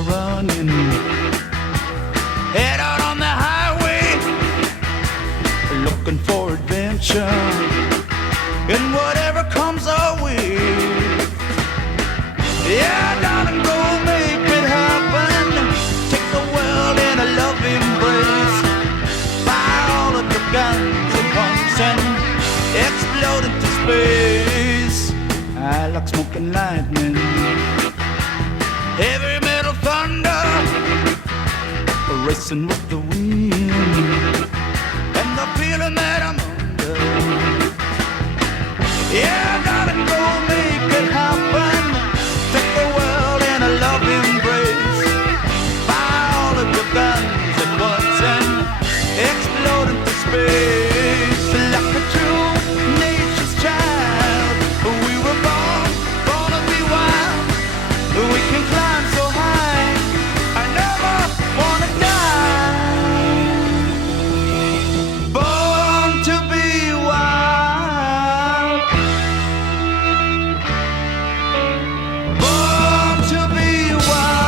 motor running, head out on the highway, looking for adventure, and whatever comes our way. Yeah, darling, go make it happen. Take the world in a love embrace. Fire all of your guns at once and explode into space. I like smoking lightning, heavy metal thunder, racing with the wind, and the feeling that I'm under. Yeah, darling, go make it happen. Take the world in a love embrace. Fire all of your guns at once and explode into space. Like a true nature's child, we were born to be wild. We can climb so high, I never wanna die. Born to be wild. Born to be wild.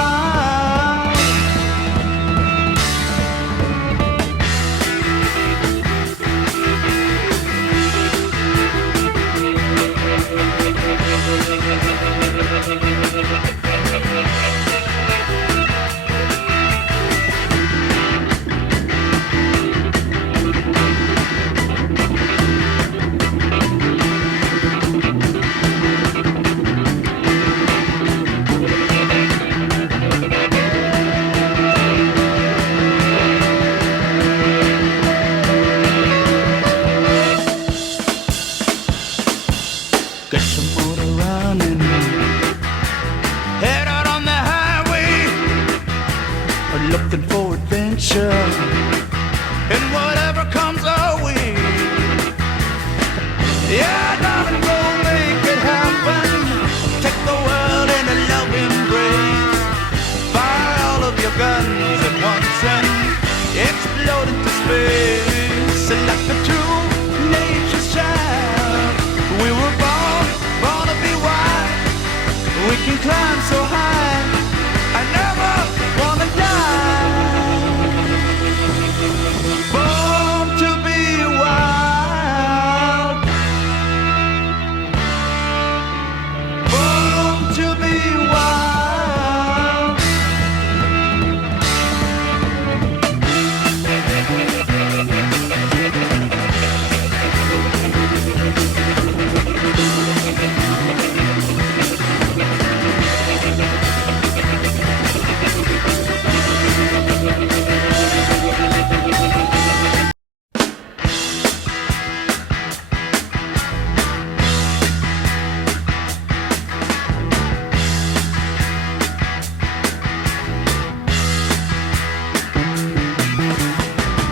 Get your motor running, head out on the highway, looking for adventure, and whatever comes our way. Yeah, darling, go make it happen. Take the world in a love embrace. Fire all of your guns at once and explode into space. Like a true nature's child, we were born to be wild. We can climb so high, I never wanna die. Born to be wild. Born to be wild.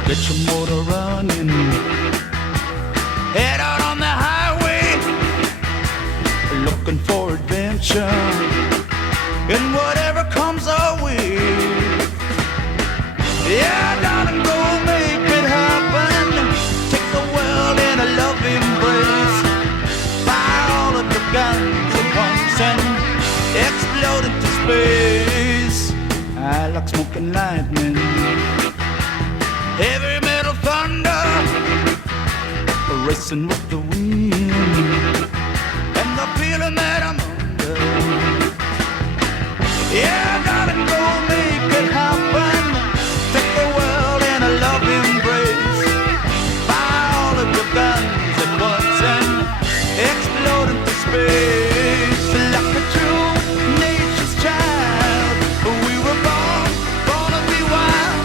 Get your motor running, head out on the highway, looking for adventure, and whatever comes our way. Yeah, darling, go make it happen. Take the world in a love embrace. Fire all of your guns at once and explode into space. I like smoking lightning, heavy metal thunder, racing with the wind, and the feeling that I'm under. Yeah, darling, go make it happen. Take the world in a love embrace. Fire all of your guns at once and explode into space. Like a true nature's child, we were born to be wild.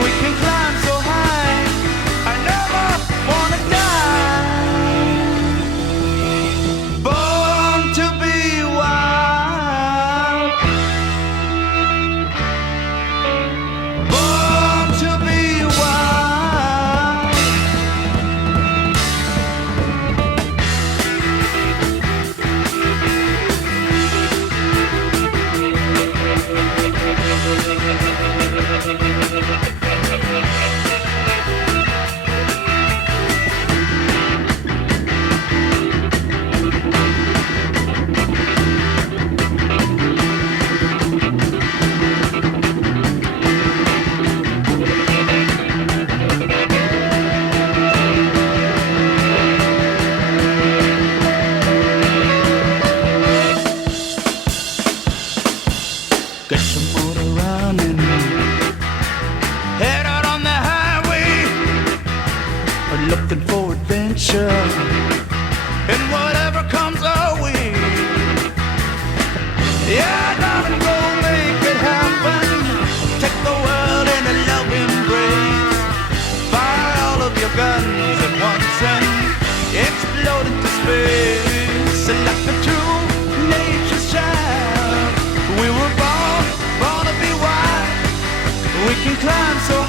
We can climb so high, I never wanna die. some motor running. Head out on the highway, looking for adventure, and whatever comes our way. Yeah, darling, go make it happen. Take the world in a love embrace. Fire all of your guns at once and explode into space. Like the true nature's child, we were born to be wild. We can climb so